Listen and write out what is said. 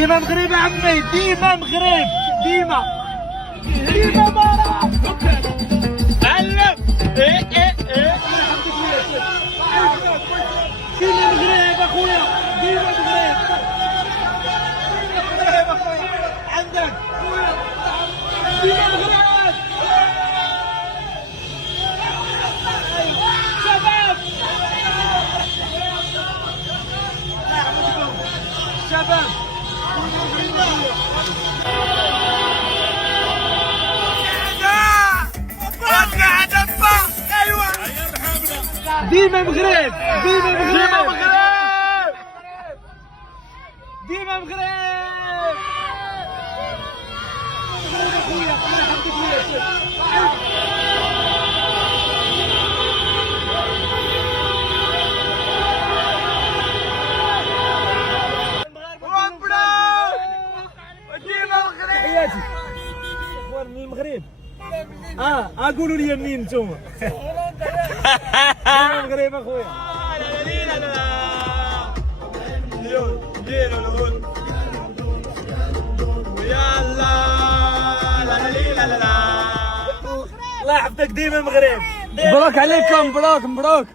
ديما مغرب عمي، ديما مغرب، ديما مرة. علم ديما مغرب اخويا، ديما مغرب. عندك ديما مغرب. شباب شباب ديما مغرب، ديما مغرب، ديما مغرب. تحياتي اخوان من المغرب. قولوا لي منين نتوما؟ ديما مغرب اخويا. الله يحفظك، ديما مغرب. مبروك عليكم، مبروك.